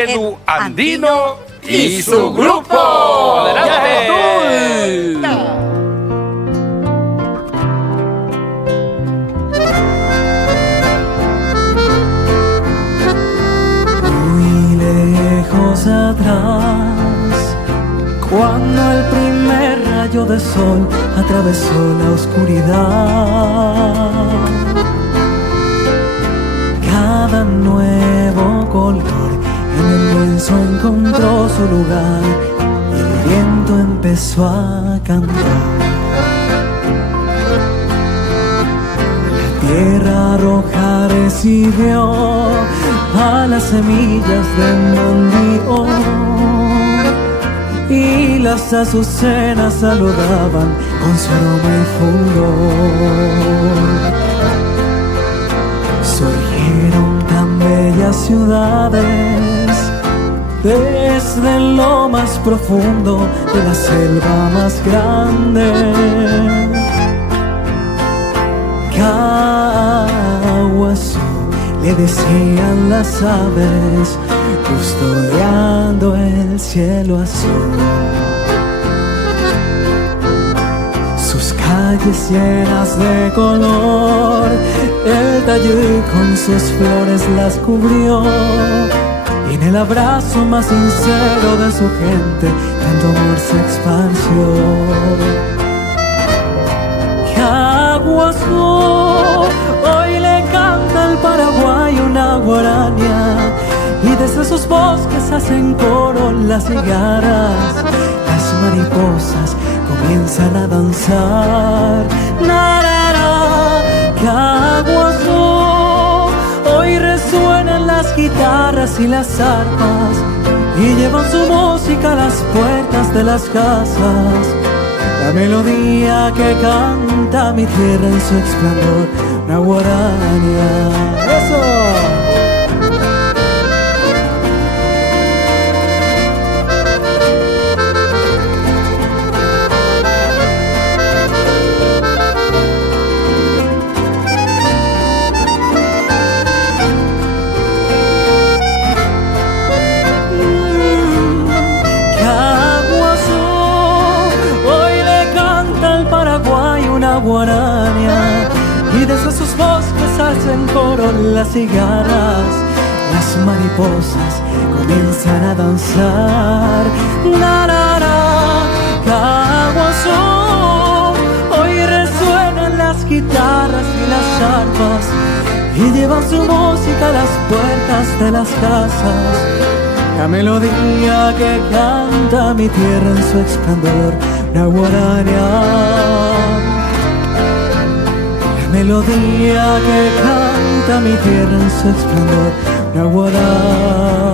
Edu Andino y su grupo. ¡Adelante! Muy lejos atrás, cuando el primer rayo de sol atravesó la oscuridad, cada nuevo color en el lienzo encontró su lugar y el viento empezó a cantar. La tierra roja recibió a las semillas de mandío y las azucenas saludaban con su aroma y fulgor. Surgieron tan bellas ciudades desde lo más profundo de la selva más grande. Caguazú le decían las aves, custodiando el cielo azul. Sus calles llenas de color, el Tayú con sus flores las cubrió, y en el abrazo más sincero de su gente tanto amor se esparció. Caguazú hoy le canta al Paraguay una guaraña, y desde sus bosques hacen coro las cigarras. Las mariposas comienzan a danzar. Narara, Caguazú, hoy resuenan las guitarras y las arpas y llevan su música a las puertas de las casas. La melodía que canta mi tierra en su esplendor, una guaraña. ¡Eso! Guaraña, y desde sus bosques hacen coro las cigarras. Las mariposas comienzan a danzar. Narara, Caguazú, hoy resuenan las guitarras y las arpas y llevan su música a las puertas de las casas. La melodía que canta mi tierra en su esplendor, una guaraña. Melodía que canta mi tierra en su esplendor, una guaraña.